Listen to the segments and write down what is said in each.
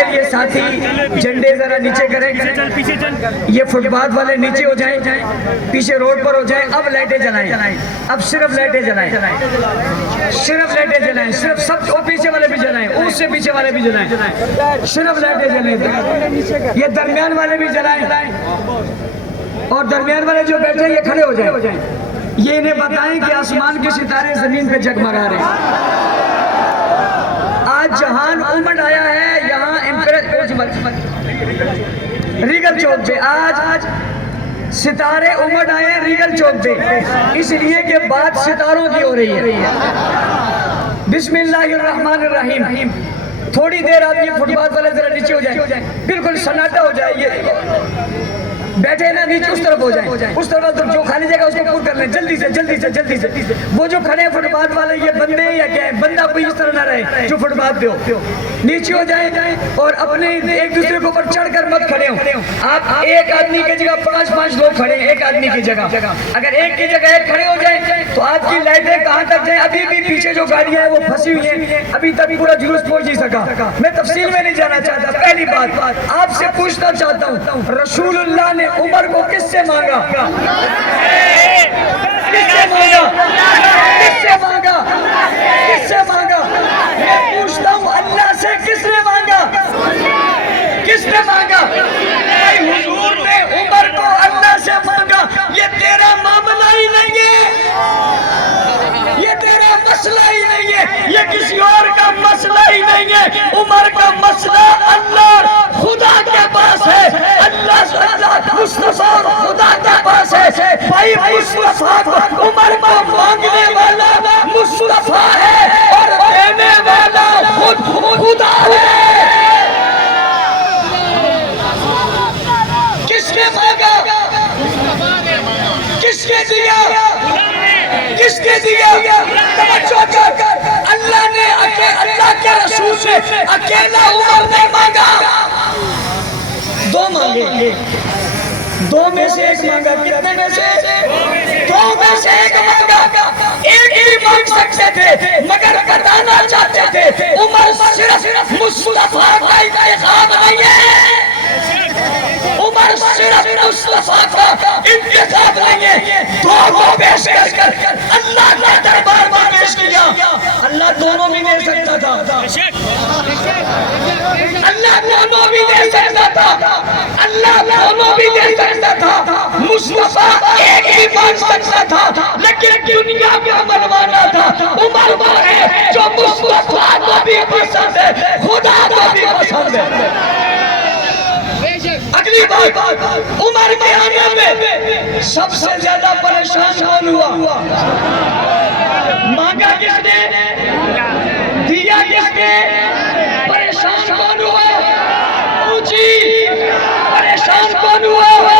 کے لیے ساتھی جھنڈے ذرا نیچے کریں. یہ فٹ پاتھ والے نیچے ہو جائیں, پیچھے روڈ پر ہو جائیں. اب لائٹیں جلائیں, اب صرف لائٹیں جلائیں, صرف لائٹیں جلائیں, صرف سب پیچھے والے بھی جلائیں, اس سے پیچھے والے بھی جلائیں, صرف لائٹیں جلائیں. یہ درمیان والے بھی جلائیں, اور درمیان والے جو بیٹھے ہیں یہ کھڑے ہو جائیں. یہ انہیں بتائیں کہ آسمان کے ستارے زمین پہ جگمگا رہے ہیں. آج جہان امڈ آیا ہے یہاں ریگل چوک پہ. آج ستارے امڈ آئے ہیں ریگل چوک پہ, اس لیے کہ بات ستاروں کی ہو رہی ہے. بسم اللہ الرحمن الرحیم. تھوڑی دیر آپ یہ فٹ پاتھ والے ذرا نیچے ہو جائیں, بالکل سناٹا ہو جائے. یہ بیٹھے نا نیچے اس طرف ہو جائیں, اس طرف جو خالی جگہ اس کو پور کر لیں جلدی سے جلدی سے جلدی سے. وہ جو کھڑے ہیں فٹ پاتھ والے یہ بندے ہیں یا کیا ہے؟ بندہ کوئی اس طرح نہ رہے جو فٹ پاتھ پہ ہو. نیچے ہو جائیں اور اپنے ایک دوسرے کے اوپر چڑھ کر مت کھڑے ہوں. آپ ایک آدمی کی جگہ پانچ لوگ کھڑے ہیں ایک آدمی کی جگہ. اگر ایک کی جگہ ایک کھڑے ہو جائیں تو آپ کی لائٹیں کہاں تک جائیں. ابھی بھی پیچھے جو گاڑیاں ہیں وہ پھنسی ہوئی ہیں, ابھی تک پورا جلوس پہنچ نہیں سکا. میں تفصیل میں نہیں جانا چاہتا. پہلی بات آپ سے پوچھنا چاہتا ہوں, رسول اللہ نے عمر کو کس سے مانگا؟ کس سے مانگا؟ کس سے مانگا؟ کس سے مانگا؟ میں پوچھتا ہوں اللہ سے کس نے مانگا؟ کس نے مانگا؟ حضور نے عمر کو اللہ سے مانگا. یہ تیرا معاملہ ہی نہیں ہے, یہ تیرا مسئلہ ہی نہیں ہے, یہ کسی اور کا مسئلہ ہی نہیں ہے. عمر کا مسئلہ اللہ خدا کے پاس ہے. اللہ مصطفیٰ خدا کے پاس ہے. بھائی مصطفیٰ کو عمر کو مانگنے والا مصطفیٰ ہے اور دینے والا خود خدا ہے. کس نے مانگا؟ کس نے دیا؟ کس نے دیا؟ توجہ کر. اللہ نے اللہ کے رسول سے اکیلا عمر نے مانگا. دو مانگے, دو میں سے ایک مانگا. کتنے میں سے؟ دو میں سے ایک مانگا. ایک ہی مانگ سکتے تھے مگر بتانا چاہتے تھے عمر صرف مصطفیٰ کا انتخاب نہیں ہے. عمر صرف مصطفیٰ کا انتخاب نہیں ہے. دو کو پیش کر اللہ نے دربار میں پیش کیا. اللہ دونوں بھی دے سکتا تھا, اللہ دونوں بھی دے سکتا تھا, اللہ دونوں بھی دے سکتا تھا. مصطفیٰ ایک ہی مان سکتا تھا لیکن دنیا کا منوانا تھا. عمر وہ ہے جو مصطفیٰ کو بھی پسند ہے, خدا کو بھی پسند ہے. اگلی بات, عمر کے آنے میں سب سے زیادہ پریشان کون ہوا؟ مانگا کس نے؟ دیا کس نے؟ پریشان کون ہوا؟ اونچی پریشان کون ہوا؟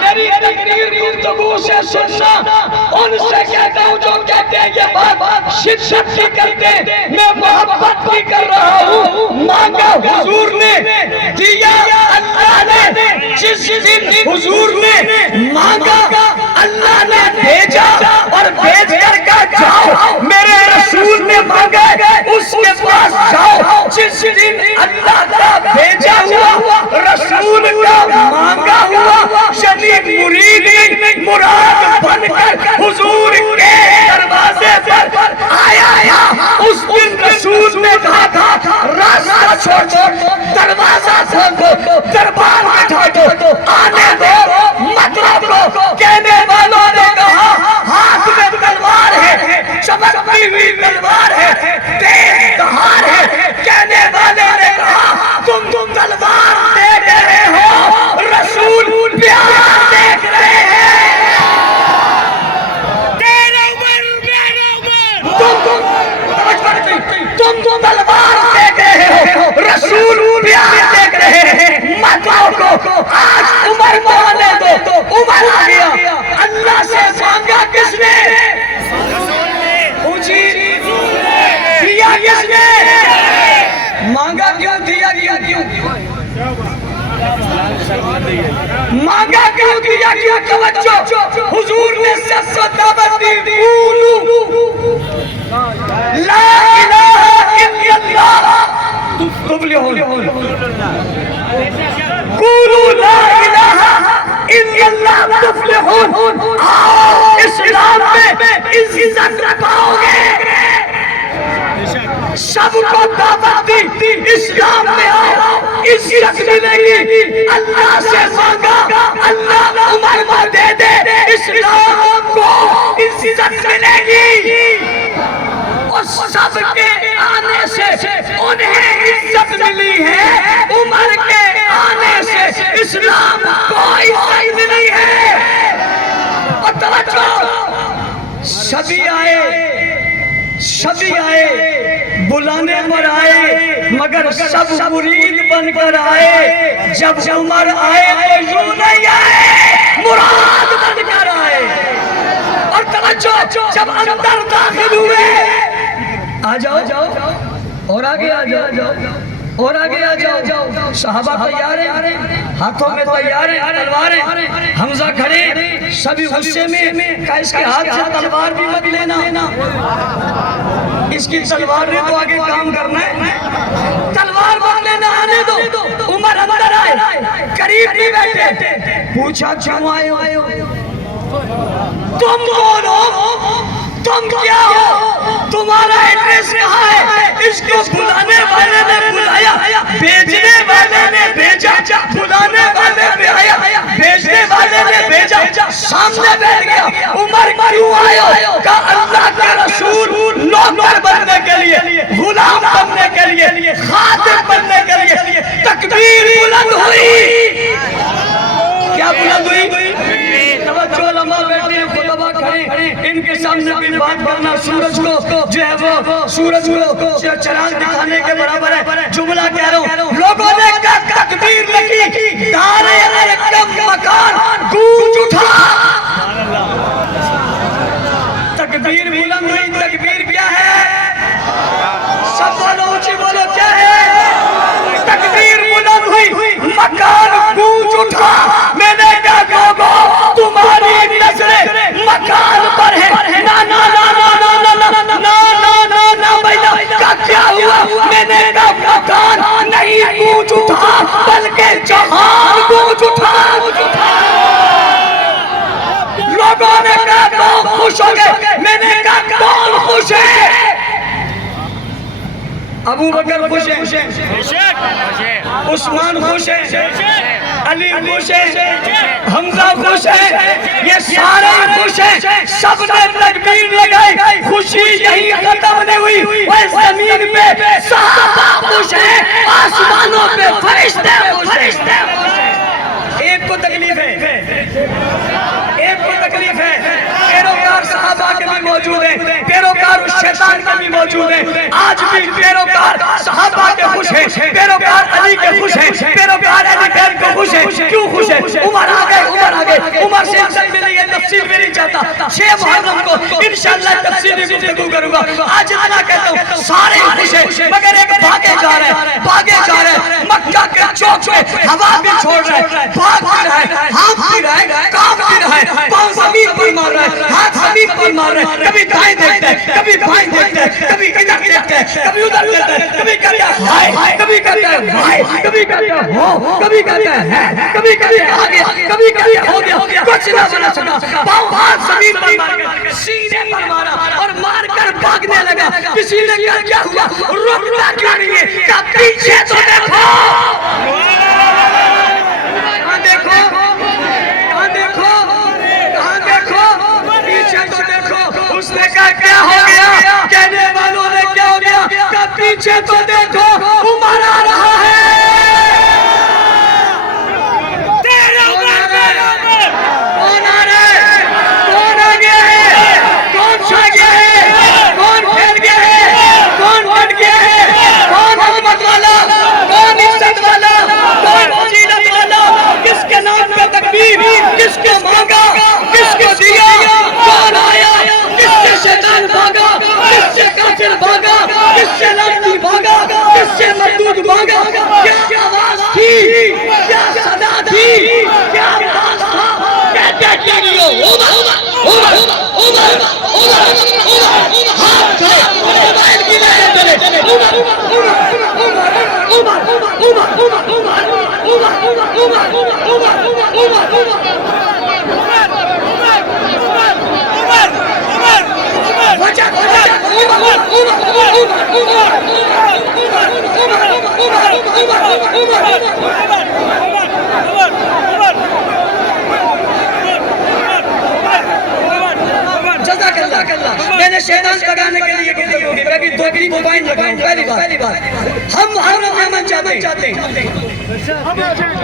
میری تقریر گفتگو سے سننا. ان سے کہتا ہوں جو کہتے ہیں یہ بات شدت سے کرتے, میں محبت بھی کر رہا ہوں. مانگا حضور نے, دیا اللہ نے. جس دن حضور نے مانگا اللہ نے بھیجا اور بھیج کر کہا جاؤ میرے رسول نے مانگا اس کے پاس جاؤ. جس دن اللہ کا بھیجا ہوا رسول کا مانگا ہوا شدید مرید مراد بن کر حضور کے دروازے پر آیا. اس دن رسول نے کہا تھا راستہ چھوڑ, دروازہ کھولو, دربار بٹھا دو, آنے دو, مت روکو. کہنے والوں نے کہا ہاتھ میں تلوار ہے, چمکتی ہوئی تلوار ہے, تیز دھار ہے. کہنے والوں نے کہا تم تلوار دیکھ رہے ہو, رسول پیار دیکھ رہے ہیں. تم تلوار دیکھ رہے ہو, رسول پیار دیکھ رہے ہیں. مت روکو. آج عمر کو آنے دو. عمر آ گیا. اللہ سے مانگا کس نے؟ اونچی دیا کس نے؟ مانگا کیوں, دیا کیوں؟ مانگا کیوں, دیا کیوں؟ توجہ. حضور نے سب کو دعوت دی, قولوا لا الہ الا اللہ تفلحون قولوا لا الہ الا اللہ تفلحون. اسلام میں عزت پاؤ گے. سب کو دعوت دی اسلام میں آؤ عزت ملے گی. اللہ سے مانگا اللہ عمر کو دے دے اسلام کو عزت ملے گی. اور سب کے آنے سے انہیں عزت ملی ہے. عمر کے آنے سے اسلام کو عزت ملی ہے. اور توجہ سبھی آئے بلانے پر آئے مگر سب مرید بن کر آئے. جب عمر آئے تو یوں نہیں آئے مراد بن کر آئے. اور توجہ جب اندر داخل ہوئے آ جاؤ اور آگے آ جاؤ اور آگے آ جاؤ. صحابہ تیار ہیں ہاتھوں میں تیار ہیں تلواریں. حمزہ کھڑے سبھی غصے میں کہ اس کے ہاتھ سے تلوار بھی مت لینا. اس کی تلوار نے تو آگے کام کرنا ہے. تلوار مت لینا آنے دو. عمر اندر آئے قریب بھی بیٹھے. پوچھا کیوں آئے ہو؟ تم کون ہو؟ تم کیا ہو؟ تمہارا ایڈریس کہاں ہے؟ اس کو بلانے والے نے بلایا بھیجنے والے نے بھیجا. بلانے والے نے آیا بھیجنے والے نے بھیجا. سامنے بیٹھ گیا. عمر کیوں آئے ہو؟ کہا اللہ کے رسول نوکر بننے کے لیے غلام بننے کے لیے خادم بننے کے لیے. تکبیر بلند ہوئی. کیا بلند ہوئی؟ توجہ علماء بیٹھے ہیں خطبہ کھڑے ان کے سامنے بھی بات کرنا سورج کو جو ہے وہ سورج کو چراغ دکھانے کے برابر ہے. جملہ کہہ رہا ہوں لوگوں نے کہا تکبیر لگی دار ارقم مکان گونج اٹھا. تکبیر بلند ہوئی. تکبیر کیا ہے؟ سب بولو اونچی بولو کیا ہے؟ تکبیر بلند ہوئی مکان گونج اٹھا. میں نے کہا لوگوں تمہاری نظریں مکان پر ہے. نا نا نا نا نا نا نا نا نا نا بھائیا کیا ہوا؟ میں نے کہا مکان نہیں گونج اٹھا بلکہ جہان گونج اٹھا. لوگوں نے کہا کون خوش ہو گئے؟ میں نے کہا کون خوش ہے؟ ابو بکر خوش ہے, عثمان خوش ہے, علی خوش ہے, حمزہ خوش ہے, یہ سارے خوش ہیں. سب نے تکبیر لگائی. خوشی یہی ختم نہیں ہوئی. وہ زمین پہ صحابہ خوش ہیں, آسمانوں پہ فرشتے خوش ہیں. ایک کو تکلیف ہے, ایک کو تکلیف ہے. پیروکار صحابہ کے بھی موجود ہیں, پیروکار اس شیطان کے بھی موجود ہیں. آج بھی پیروکار صحابہ کے خوش ہیں, پیروکار علی کے خوش ہیں, پیروکار علی بیر کے خوش ہیں. کیوں خوش ہیں؟ عمر آگئے, عمر آگئے. عمر سے انسان میں یہ تفصیل بھی نہیں چاہتا. 6 محرم کو انشاءاللہ تفصیلی گفتگو کروں گا. آج اتنا کہتا ہوں سارے خوش ہیں مگر ایک بھاگے جا رہے ہیں, بھاگے جا رہے ہیں. مکہ کے چوک پہ ہوا بھی چھوڑ رہے ہیں, بھاگ بھی رہے ہیں, ہانپ بھی رہے ہیں, کام بھی رہے ہیں, پاؤں زمین پر مار رہے ہیں, ہاتھ زمین پر مار رہے ہیں. کبھی دائیں دیکھتے ہیں, کبھی بائیں دیکھتے ہیں, کبھی ادھر دیکھتے ہیں, کبھی ادھر دیکھتے ہیں, کبھی کہتے ہیں ہائے, کبھی کہتے ہیں ہائے, کبھی کہتے ہیں ہو, کبھی کہتے ہیں ہے, کبھی کہتے ہیں آگے, کبھی کہتے ہیں ہو گیا. کچھ نہ بنا سکا, پاؤں ہاتھ زمین پر مار کر سینے پر مارا اور مار کر بھاگنے لگا. کسی نے کہا کیا ہوا, رکتا کیوں نہیں ہے؟ کہا پیچھے تو دیکھو, کہاں دیکھو, کہاں دیکھو, کہاں دیکھو, پیچھے تو دیکھو. اس نے کہا کیا ہو گیا؟ کہنے والوں نے کیا ہو گیا؟ کہا پیچھے تو دیکھو عمر آ رہا ہے. کون آ رہا ہے؟ کون آ گیا ہے؟ کون چھا گیا ہے؟ کون پھیل گیا ہے؟ کون بڑھ گیا ہے؟ کون حکمت والا, کون عزت والا, کون فضیلت والا, کس کے نام پہ تکبیر, کس کے مانگا, کس کے دیا, کون آیا, کس سے شیطان بھاگا, کس سے کافر بھاگا, کس سے لعنتی بھاگا, کس سے مردود بھاگا. کیا آواز تھی, کیا صدا تھی, کیا آواز تھا؟ کہتے کیا نہیں ہو, عمر, عمر, عمر, عمر, عمر, ہاتھ کھڑے, موبائل کی لائن کرے, عمر, عمر, عمر, عمر. میں نے شیطان بگانے کے لیے دو تین پوائنٹ لگاؤں. پہلی بات ہم محرم میں امن چاہتے ہیں.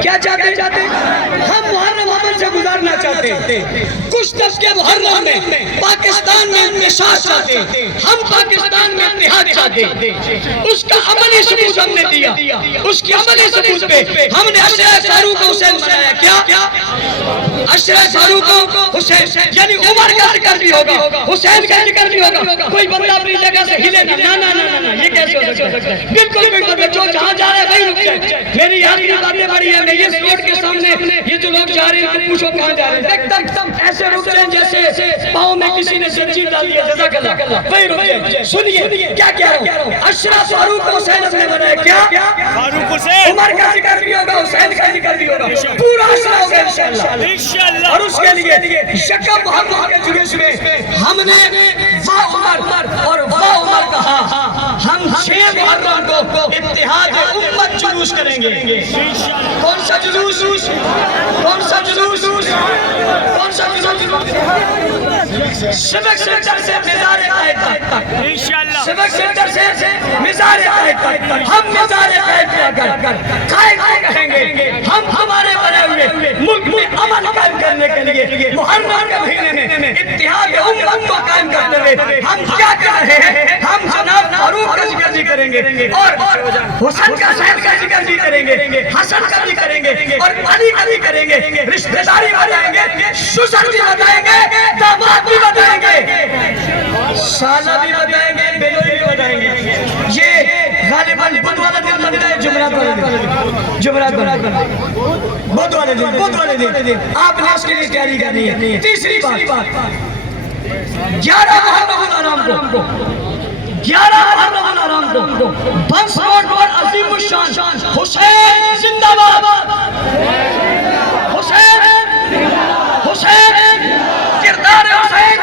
کیا چاہتے ہیں؟ ہم محرم امن سے گزارنا چاہتے ہیں. کچھ طبقے محرم میں پاکستان میں انتشار چاہتے ہیں. ہم پاکستان میں اتحاد چاہتے ہیں. اس کا عملی ثبوت ہم نے دیا. اس کی عملی ثبوت پہ ہم نے عشرہ فاروق حسین بنایا. کیا عشرہ فاروق حسین یعنی عمر کا ذکر بھی ہوگا, حسین کا ذکر بھی ہوگا. کوئی بندہ اپنی جگہ سے ہلے نہ, یہ کیسے ہو سکتا ہے؟ بالکل بالکل. جو جہاں جا رہے ہیں وہی رک جائے. میری آخری باتیں بڑی ہیں. میں یہ روڈ کے سامنے یہ جو لوگ جا رہے ہیں پوچھو کہاں جا رہے ہیں, ایک دم ایسے رک جائیں جیسے پاؤں میں کسی نے زنجیر ڈال دیا. جزاک اللہ. وہی رک جائیں. سنیے کیا کہہ رہا ہوں. عشرہ فاروق حسین نے بنایا. کیا فاروق حسین, عمر کا ذکر بھی ہوگا, حسین کا ذکر بھی ہوگا. پورا عشرہ ہوگا انشاءاللہ. اور اس کے لیے یکم محرم کے جلوس میں ہم نے وا عمر اور وا عمر کہا. ہم 6 محرم کو اتحاد امت جلوس کریں گے. کون سا جلوس؟ سبق سینٹر سے مزار قائد تک. سبق سینٹر سے مزار قائد تک ہم مزار قائد قائد کہیں گے. ہم ہمارے بنے ہوئے ملک میں امن قائم کرنے کے لیے محرم کے مہینے میں اتحاد امت کو قائم کرتے ہوئے ہم کیا کر رہے ہیں؟ ہم جناب فاروق کا ذکر بھی کریں گے اور حسین کا ذکر بھی کریں گے, حسن کا بھی کریں گے اور علی کا بھی کریں گے. رشتہ داری بتائیں گے, سسر بھی بتائیں گے, داماد بھی بتائیں گے, سالہ بھی بتائیں گے, بیلوئی بھی بتائیں گے. یہ غالباً بدھ والا دن بنتا ہے, جمعرات بدھ والے دن آپ نے اس کے لیے تیاری کرنی ہے. تیسری بات 11 محرم کو بنس روڈ پر عظیم الشان حسین زندہ باد. حسین کردار حسین,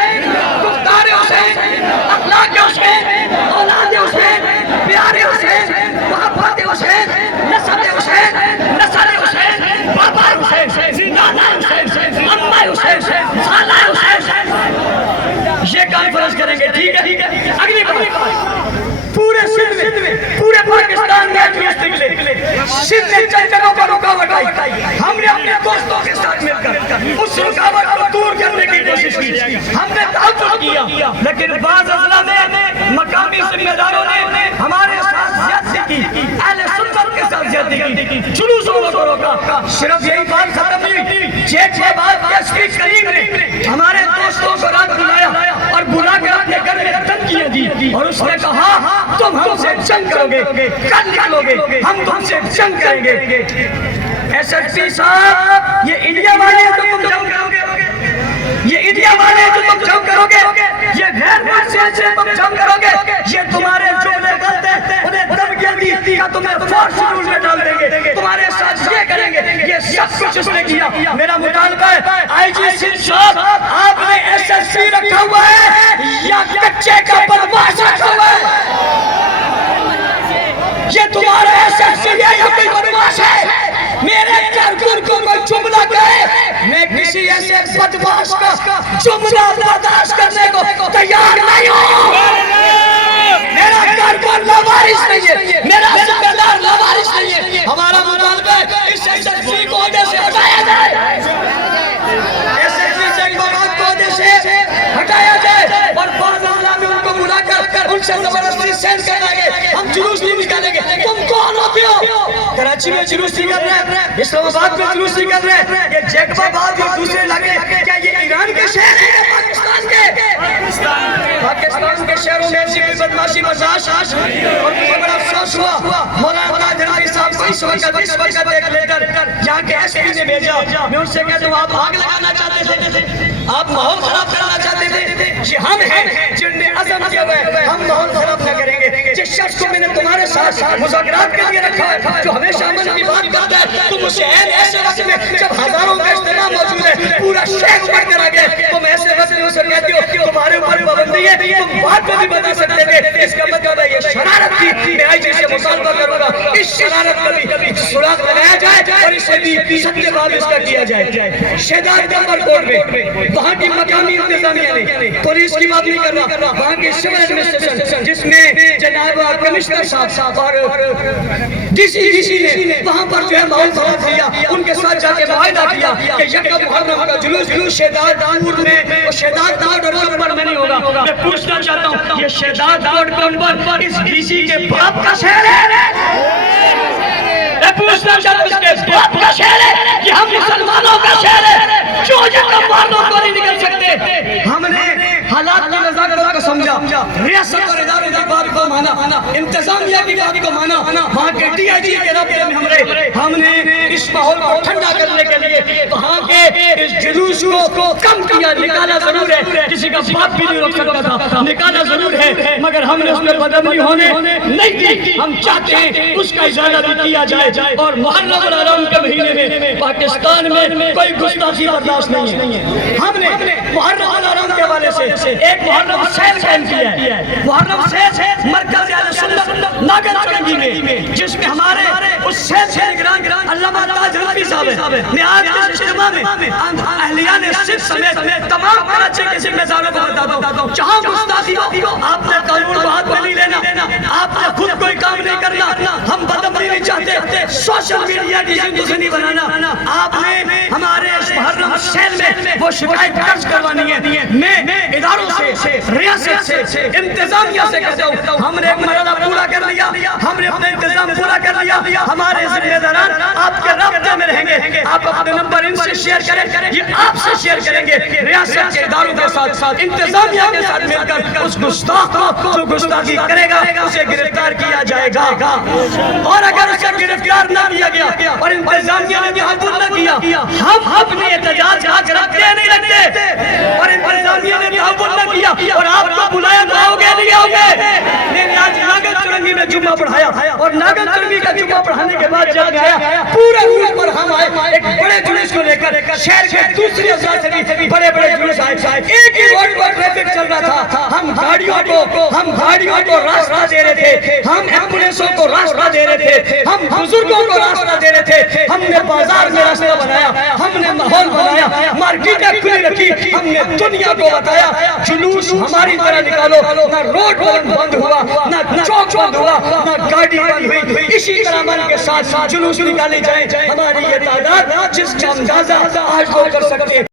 گفتار حسین, اخلاق حسین, اولاد حسین, پیار حسین, محبت حسین, نسل حسین, بابا حسین, نانا حسین, اماں حسین, خالہ حسین. یہ کانفرنس کریں گے. ٹھیک ہے. اگلی بات پورے سندھ میں پورے پاکستان میں جلوس نکلے. سندھ میں چند جگہوں پر رکاوٹ آئی. ہم نے اپنے دوستوں کے ساتھ مل کر اس رکاوٹ کو دور کرنے کی کوشش کی. ہم نے تعاون کیا لیکن بعض اضلاع میں مقامی ذمہ داروں نے ہمارے ساتھ زیادتی کی, اہل سنت کے ساتھ زیادتی کی, جلوسوں کو روکا. صرف یہی بات ختم نہیں, 6 بار ایس پی کریم نے ہمارے دوستوں کو رات بلایا اور بلا کر اپنے گھر میں دھمکیاں دی اور اس نے کہا تم ہم سے جنگ کرو گے, کل نکلو گے, ہم تم سے جنگ کریں گے. ایس ایس پی صاحب, یہ انڈیا والے تو تم جنگ کرو گے, یہ انڈیا والے تو تم جنگ کرو گے, یہ غیر ملک سے تم جنگ کرو گے. یہ تمہارے جملے غلط ہیں, انہیں دھمکیاں دی کہ تمہیں فورس رول میں ڈال دیں گے, تمہارے ساتھ یہ کریں گے. یہ سب کچھ اس نے کیا. میرا مطالبہ ہے آئی جی سندھ صاحب, آپ نے ایس ایس پی رکھا ہوا ہے یا کچے کا بدماش رکھا ہوا ہے؟ یہ تمہارا ایس ایس پی ہے یا کوئی بدماش ہے؟ میرے کارکن کو کوئی جملہ کہے, میں کسی ایسے بدماش کا جملہ برداشت کرنے کو تیار نہیں ہوں. میرا کارکن لاوارث نہیں ہے, میرا ذمہ دار لاوارث نہیں ہے. ہمارا مطالبہ ہے اس ایس ایس پی کو عہدے سے ہٹایا جائے, ایس ایس پی سے کو عہدے سے ہٹایا جائے اور بعض اضلاع میں ان کو بلا کر ان سے زبردستی سینڈ کریں گے. ہم جلوس نہیں نکالیں گے. تم کون ہوتے ہو؟ کراچی میں جلوس نہیں کر رہے ہیں, اسلام آباد میں جلوس نہیں کر رہے ہیں, یہ جیکب آباد اور دوسرے علاقے, کیا یہ ایران کے شہر ہیں پاکستان کے؟ پاکستان کے شہروں میں ایسی کوئی بدماشی برداشت اور مجھے بڑا افسوس ہوا. مولانا جنابی صاحب کو اس وقت ایک لیڈر یہاں کے ایس پی نے بھیجا. میں ان سے کہتا ہوں آپ آگ لگانا چاہتے تھے, آپ ماحول خراب کرنا چاہتے تھے، یہ ہم ہیں جن نے عزم کیا ہے ہم ماحول خراب نہ کریں گے. جس شخص کو میں نے تمہارے ساتھ مذاکرات کے لیے رکھا ہے جو ہمیشہ امن کی بات کرتا ہے، تم اسے ایسے وقت میں جب ہزاروں کا اجتماع موجود ہے، پورا شہر اٹھ کر آ گیا، تم ایسے وقت میں اسے کہتے ہو تمہارے اوپر پابندی ہے، تم بات کو بھی بتا سکتے تھے. اس کا مطلب ہے یہ شرارت تھی. میں آج اسے مطالبہ کروں گا اس شرارت کا بھی سراغ لگایا جائے اور اسے بھی ستیہ باب اس کا کیا جائے. شہداد نمبر کوڈ میں وہاں کی مقامی انتظامیہ نے پولیس کی بات نہیں کر رہا، وہاں کی سول ایڈمنسٹریشن جس میں جناب کمشنر صاحب اور ڈی سی نے وہاں پر جو ہے ماحول خراب کیا، ان کے ساتھ جا کے معاہدہ کیا کہ یکم محرم کا جلوس شہداد داؤد میں اور شہداد داؤد روڈ پر میں نہیں ہوگا. میں پوچھنا چاہتا ہوں یہ شہداد داؤد پر اس ڈی سی کے باپ کا شہر ہے؟ میں پوچھنا چاہتا ہوں اس کے باپ کا شہر ہے کہ ہم مسلمانوں کا شہر ہے جو یکم محرم کو نہیں نکل سکتے؟ ہم نے حالات کی نزاکت کو سمجھا، ریاست اور اداروں کی بات کو مانا، انتظامیہ کی بات کو مانا، وہاں کے ڈی آئی جی کے رابطے میں ہم رہے. ہم نے اس ماحول کو ٹھنڈا کرنے کے لیے وہاں کے اس جلوس کو کم کیا، نکالا ضرور ہے، کسی کا باپ بھی نہیں روک سکتا تھا، نکالا ضرور ہے، مگر ہم نے اس میں بدعملی ہونے نہیں دی. ہم چاہتے ہیں اس کا ازالہ بھی کیا جائے اور محرم الحرام کے مہینے میں پاکستان میں کوئی گستاخی برداشت نہیں ہے. ہم نے محرم الحرام کے حوالے سے ایک محرم سیل قائم کیا ہے. محرم سیل مرکز اہل سنت ناگن چرنگی میں، جس میں ہمارے اس سیل سے نگران علامہ تاج رفیع صاحب ہیں. میں آج اس اجتماع میں اہلیان صف سمیت تمام کراچی کے ذمہ داروں کو بتاتا ہوں جہاں گستاخی ہو آپ نے قانون کو ہاتھ میں نہیں لینا، آپ نے خود کوئی کام نہیں کرنا. ہم بدعملی نہیں چاہتے، سوشل میڈیا کی زندگی نہیں بنانا. آپ نے ہمارے اس محرم سیل میں وہ شکایت درج کروانی ہے. میں اداروں سے، ریاست سے، انتظامیہ سے کہتا ہوں ہم نے ایک مرحلہ پورا کر لیا، ہم نے اپنا انتظام پورا کر لیا. ہمارے ذمہ داران آپ کے رابطے میں رہیں گے، آپ اپنے نمبر ان سے شیئر کریں، یہ آپ سے شیئر کریں گے. ریاست کے اداروں کے ساتھ انتظامیہ کے ساتھ مل کر اس گستاخ کو جو گستاخی کرے گا اسے گرفتار کیا جائے گا. اور اگر اسے گرفتار نہ کیا گیا اور انتظامیہ نے تحفظ نہ کیا، ہم اپنے احتجاج آج رکھتے نہیں رکھتے اور انتظامیہ نے تحفظ نہ کیا اور آپ کو بلایا تو آؤ گے نہیں آؤ گے. میں نے آج ناگن چرنگی میں جمعہ پڑھایا اور ناگن چرنگی کا جمعہ پڑھانے کے بعد جب میں آیا پورے روٹ پر ہم آئے ایک بڑے جلوس کو لے کر شہر کے دوسری اضلاع سے بھی بڑے جلوس آئے. ایک ہی روڈ پر ٹریفک چل رہا تھا، ہم گاڑیوں کو راستہ دے رہے تھے، ہم ایمبولینسوں کو راستہ دے رہے تھے، ہم بزرگوں کو راستہ دے رہے تھے. ہم نے بازار میں راستہ بنایا، ہم نے ماحول بنایا، مارکیٹیں کھلی رکھی، ہم نے دنیا کو بتایا جلوس ہماری طرح نکالو. نہ روڈ بند ہوا، نہ چوک بند ہوا، نہ گاڑی بند ہوئی. اسی طرح من کے ساتھ جلوس نکالے جائیں. ہماری یہ تعداد جس کا اندازہ آج وہ کر سکتے